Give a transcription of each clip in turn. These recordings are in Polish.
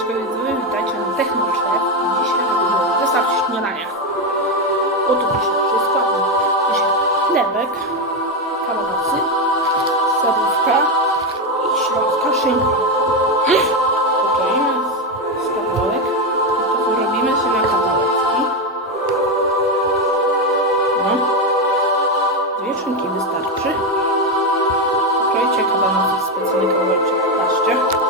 Siemaneczko widzowie, witajcie na Technoczek. Dzisiaj robimy zestaw śniadania. Pisze wszystko. Pisze chlebek, kawałcy, serówka i śląska szynka. Pokroimy z kawałek. To robimy sobie na kawałeczki. No. Dwie szynki wystarczy. Pokrojcie kabanosy w specjalny kawałeczek.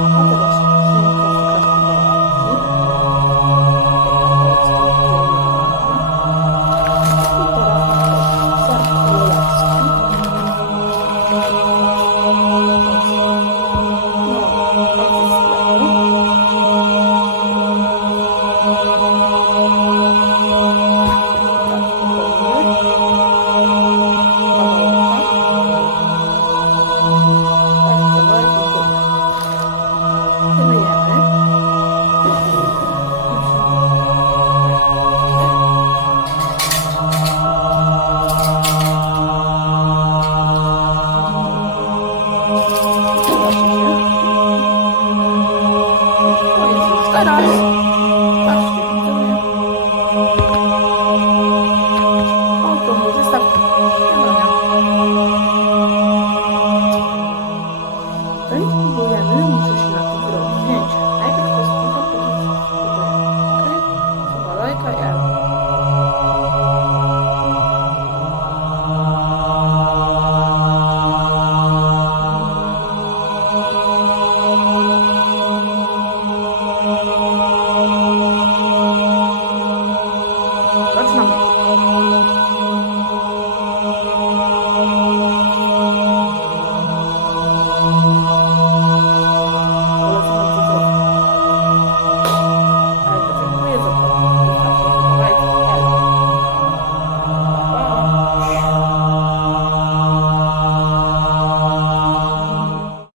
Oh. Teraz. Patrzcie, widzowie. O, to mój zestaw. Nie bronię.